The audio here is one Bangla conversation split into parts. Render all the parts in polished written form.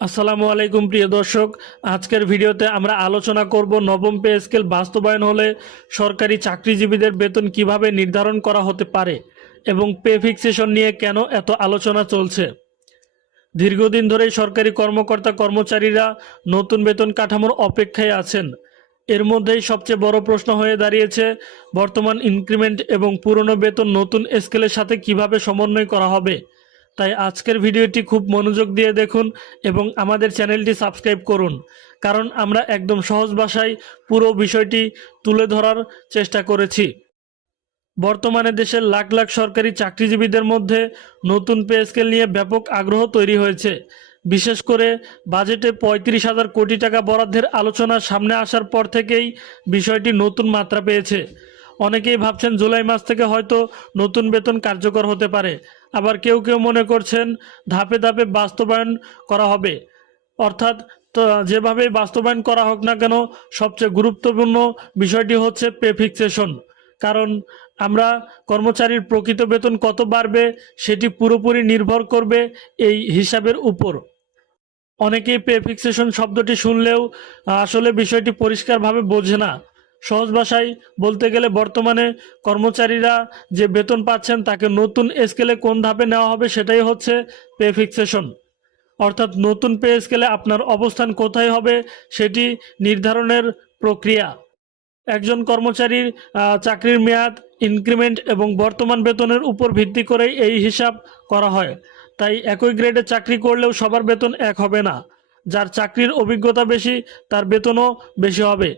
আসসালামু আলাইকুম প্রিয় দর্শক, আজকের ভিডিওতে আমরা আলোচনা করব নবম পে স্কেল বাস্তবায়ন হলে সরকারি চাকরিজীবীদের বেতন কিভাবে নির্ধারণ করা হতে পারে এবং পে ফিক্সেশন নিয়ে কেন এত আলোচনা চলছে। দীর্ঘদিন ধরেই সরকারি কর্মকর্তা কর্মচারীরা নতুন বেতন কাঠামোর অপেক্ষায় আছেন। এর মধ্যেই সবচেয়ে বড় প্রশ্ন হয়ে দাঁড়িয়েছে বর্তমান ইনক্রিমেন্ট এবং পুরনো বেতন নতুন স্কেলের সাথে কিভাবে সমন্বয় করা হবে। তাই আজকের ভিডিওটি খুব মনোযোগ দিয়ে দেখুন এবং আমাদের চ্যানেলটি সাবস্ক্রাইব করুন, কারণ আমরা একদম সহজ ভাষায় পুরো বিষয়টি তুলে ধরার চেষ্টা করেছি। বর্তমানে দেশের লাখ লাখ সরকারি চাকরিজীবীদের মধ্যে নতুন পে স্কেল নিয়ে ব্যাপক আগ্রহ তৈরি হয়েছে। বিশেষ করে বাজেটে ৩৫,০০০ কোটি টাকা বরাদ্দের আলোচনা সামনে আসার পর থেকেই বিষয়টি নতুন মাত্রা পেয়েছে। অনেকেই ভাবছেন জুলাই মাস থেকে হয়তো নতুন বেতন কার্যকর হতে পারে, আবার কেউ কেউ মনে করছেন ধাপে ধাপে বাস্তবায়ন করা হবে। অর্থাৎ যেভাবেই বাস্তবায়ন করা হোক না কেন, সবচেয়ে গুরুত্বপূর্ণ বিষয়টি হচ্ছে পে ফিক্সেশন। কারণ আমরা কর্মচারীর প্রকৃত বেতন কত বাড়বে সেটি পুরোপুরি নির্ভর করবে এই হিসাবের উপর। অনেকেই পে ফিক্সেশন শব্দটি শুনলেও আসলে বিষয়টি পরিষ্কারভাবে বোঝে না। সহজ ভাষায় বলতে গেলে বর্তমানে কর্মচারীরা যে বেতন পাচ্ছেন তাকে নতুন স্কেলে কোন ধাপে নেওয়া হবে সেটাই হচ্ছে পে ফিক্সেশন। অর্থাৎ নতুন পে স্কেলে আপনার অবস্থান কোথায় হবে সেটি নির্ধারণের প্রক্রিয়া। একজন কর্মচারীর চাকরির মেয়াদ, ইনক্রিমেন্ট এবং বর্তমান বেতনের উপর ভিত্তি করেই এই হিসাব করা হয়। তাই একই গ্রেডে চাকরি করলেও সবার বেতন এক হবে না। যার চাকরির অভিজ্ঞতা বেশি তার বেতনও বেশি হবে।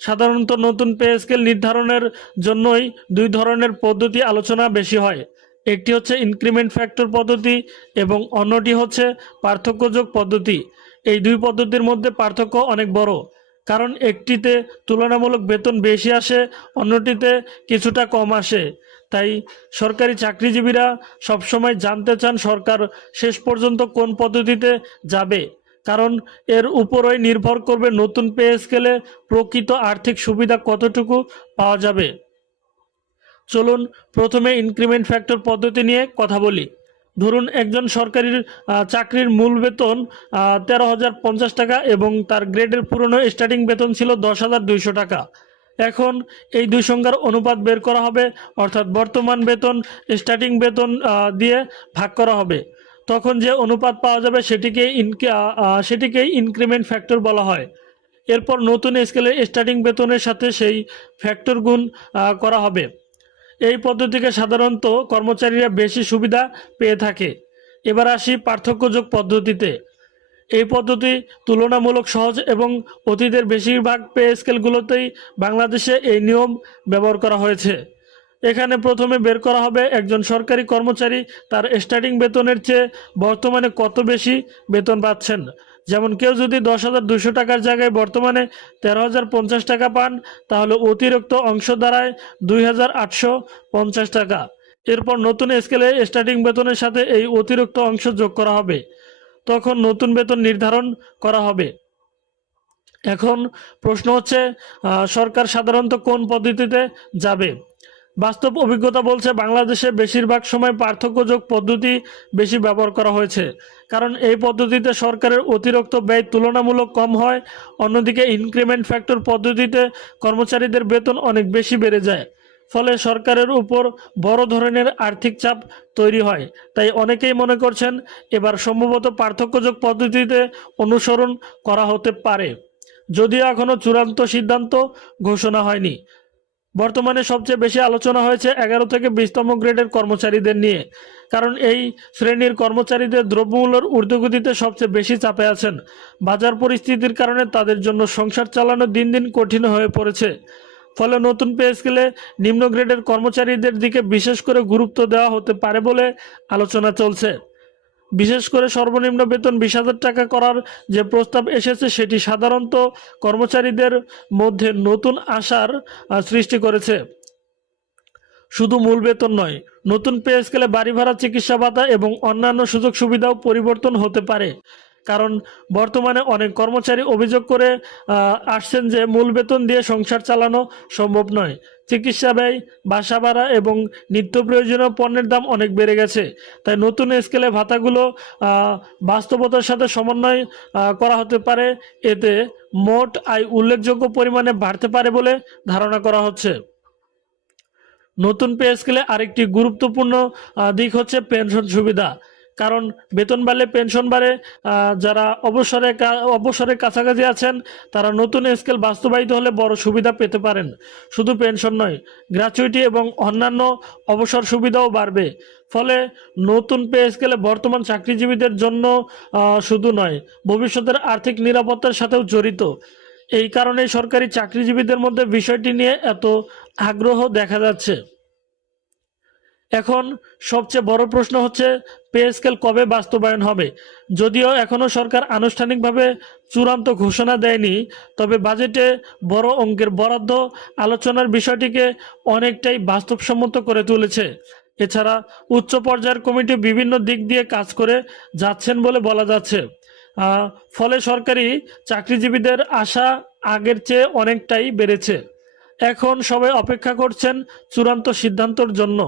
সাধারণত নতুন পে স্কেল নির্ধারণের জন্যই দুই ধরনের পদ্ধতি আলোচনা বেশি হয়। একটি হচ্ছে ইনক্রিমেন্ট ফ্যাক্টর পদ্ধতি এবং অন্যটি হচ্ছে পার্থক্যযোগ পদ্ধতি। এই দুই পদ্ধতির মধ্যে পার্থক্য অনেক বড়, কারণ একটিতে তুলনামূলক বেতন বেশি আসে, অন্যটিতে কিছুটা কম আসে। তাই সরকারি চাকরিজীবীরা সবসময় জানতে চান সরকার শেষ পর্যন্ত কোন পদ্ধতিতে যাবে, কারণ এর উপরই নির্ভর করবে নতুন পে স্কেলে প্রকৃত আর্থিক সুবিধা কতটুকু পাওয়া যাবে। চলুন প্রথমে ইনক্রিমেন্ট ফ্যাক্টর পদ্ধতি নিয়ে কথা বলি। ধরুন একজন সরকারি চাকরির মূল বেতন 13,050 টাকা এবং তার গ্রেডের পুরনো স্টার্টিং বেতন ছিল 10,200 টাকা। এখন এই দুই সংখ্যার অনুপাত বের করা হবে, অর্থাৎ বর্তমান বেতন স্টার্টিং বেতন দিয়ে ভাগ করা হবে। তখন যে অনুপাত পাওয়া যাবে সেটিকেই ইনক্রিমেন্ট ফ্যাক্টর বলা হয়। এরপর নতুন স্কেলে স্টার্টিং বেতনের সাথে সেই ফ্যাক্টর গুণ করা হবে। এই পদ্ধতিকে সাধারণত কর্মচারীরা বেশি সুবিধা পেয়ে থাকে। এবার আসি পার্থক্যযোগ পদ্ধতিতে। এই পদ্ধতি তুলনামূলক সহজ এবং অতীতের বেশিরভাগ পে স্কেলগুলোতেই বাংলাদেশে এই নিয়ম ব্যবহার করা হয়েছে। এখানে প্রথমে বের করা হবে একজন সরকারি কর্মচারী তার স্টার্টিং বেতনের চেয়ে বর্তমানে কত বেশি বেতন পাচ্ছেন। যেমন কেউ যদি 10,200 টাকার জায়গায় বর্তমানে 13,050 টাকা পান, তাহলে অতিরিক্ত অংশ দাঁড়ায় 2,850 টাকা। এরপর নতুন স্কেলে স্টার্টিং বেতনের সাথে এই অতিরিক্ত অংশ যোগ করা হবে, তখন নতুন বেতন নির্ধারণ করা হবে। এখন প্রশ্ন হচ্ছে সরকার সাধারণত কোন পদ্ধতিতে যাবে। বাস্তব অভিজ্ঞতা বলছে বাংলাদেশে বেশিরভাগ সময় পার্থক্যযোগ পদ্ধতি বেশি ব্যবহার করা হয়েছে, কারণ এই পদ্ধতিতে সরকারের অতিরিক্ত ব্যয় তুলনামূলক কম হয়। অন্যদিকে ইনক্রিমেন্ট ফ্যাক্টর পদ্ধতিতে কর্মচারীদের বেতন অনেক বেশি বেড়ে যায়, ফলে সরকারের উপর বড় ধরনের আর্থিক চাপ তৈরি হয়। তাই অনেকেই মনে করছেন এবার সম্ভবত পার্থক্যযোগ পদ্ধতিতে অনুসরণ করা হতে পারে, যদিও এখনও চূড়ান্ত সিদ্ধান্ত ঘোষণা হয়নি। বর্তমানে সবচেয়ে বেশি আলোচনা হয়েছে 11 থেকে 20তম গ্রেডের কর্মচারীদের নিয়ে, কারণ এই শ্রেণীর কর্মচারীদের দ্রব্যমূল্যের ঊর্ধ্বগতিতে সবচেয়ে বেশি চাপে আছেন। বাজার পরিস্থিতির কারণে তাদের জন্য সংসার চালানো দিন দিন কঠিন হয়ে পড়েছে। ফলে নতুন পে স্কেলে নিম্ন গ্রেডের কর্মচারীদের দিকে বিশেষ করে গুরুত্ব দেওয়া হতে পারে বলে আলোচনা চলছে। বিশেষ করে সর্বনিম্ন বেতন 20,000 টাকা করার যে প্রস্তাব এসেছে সেটি সাধারণত কর্মচারীদের মধ্যে নতুন আশার সৃষ্টি করেছে। শুধু মূল বেতন নয়, নতুন পে স্কেলে বাড়ি ভাড়া, চিকিৎসা ভাতা এবং অন্যান্য সুযোগ সুবিধাও পরিবর্তন হতে পারে। কারণ বর্তমানে অনেক কর্মচারী অভিযোগ করে আসছেন যে মূল বেতন দিয়ে সংসার চালানো সম্ভব নয়। চিকিৎসা ব্যয়, বাসা ভাড়া এবং নিত্য প্রয়োজনীয় পণ্যের দাম অনেক বেড়ে গেছে। তাই নতুন স্কেলে ভাতাগুলো বাস্তবতার সাথে সমন্বয় করা হতে পারে। এতে মোট আয় উল্লেখযোগ্য পরিমাণে বাড়তে পারে বলে ধারণা করা হচ্ছে। নতুন পে স্কেলে আরেকটি গুরুত্বপূর্ণ দিক হচ্ছে পেনশন সুবিধা। কারণ বেতন বাড়লে পেনশন বাড়ে। যারা অবসরের কাছাকাছি আছেন তারা নতুন স্কেল বাস্তবায়িত হলে বড় সুবিধা পেতে পারেন। শুধু পেনশন নয়, গ্র্যাচুইটি এবং অন্যান্য অবসর সুবিধাও বাড়বে। ফলে নতুন পে স্কেলে বর্তমান চাকরিজীবীদের জন্য শুধু নয়, ভবিষ্যতের আর্থিক নিরাপত্তার সাথেও জড়িত। এই কারণে সরকারি চাকরিজীবীদের মধ্যে বিষয়টি নিয়ে এত আগ্রহ দেখা যাচ্ছে। এখন সবচেয়ে বড় প্রশ্ন হচ্ছে পে স্কেল কবে বাস্তবায়ন হবে। যদিও এখনো সরকার আনুষ্ঠানিকভাবে চূড়ান্ত ঘোষণা দেয়নি, তবে বাজেটে বড় অঙ্কের বরাদ্দ আলোচনার বিষয়টিকে অনেকটাই বাস্তবসম্মত করে তুলেছে। এছাড়া উচ্চ পর্যায়ের কমিটি বিভিন্ন দিক দিয়ে কাজ করে যাচ্ছেন বলে বলা যাচ্ছে। ফলে সরকারি চাকরিজীবীদের আশা আগের চেয়ে অনেকটাই বেড়েছে। এখন সবাই অপেক্ষা করছেন চূড়ান্ত সিদ্ধান্তের জন্য।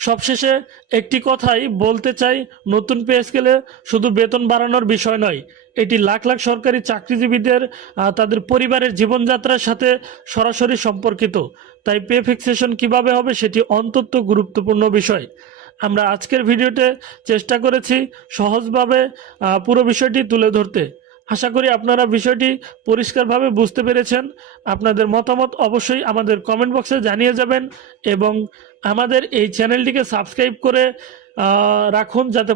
সবশেষে একটি কথাই বলতে চাই, নতুন পে স্কেলে শুধু বেতন বাড়ানোর বিষয় নয়, এটি লাখ লাখ সরকারি চাকরিজীবীদের তাদের পরিবারের জীবনযাত্রার সাথে সরাসরি সম্পর্কিত। তাই পে ফিক্সেশন কিভাবে হবে সেটি অত্যন্ত গুরুত্বপূর্ণ বিষয়। আমরা আজকের ভিডিওতে চেষ্টা করেছি সহজভাবে পুরো বিষয়টি তুলে ধরতে। আশা করি আপনারা বিষয়টি পরিষ্কারভাবে বুঝতে পেরেছেন। আপনাদের মতামত অবশ্যই আমাদের কমেন্ট বক্সে জানিয়ে যাবেন এবং আমাদের এই চ্যানেলটিকে সাবস্ক্রাইব করে রাখুন, যাতে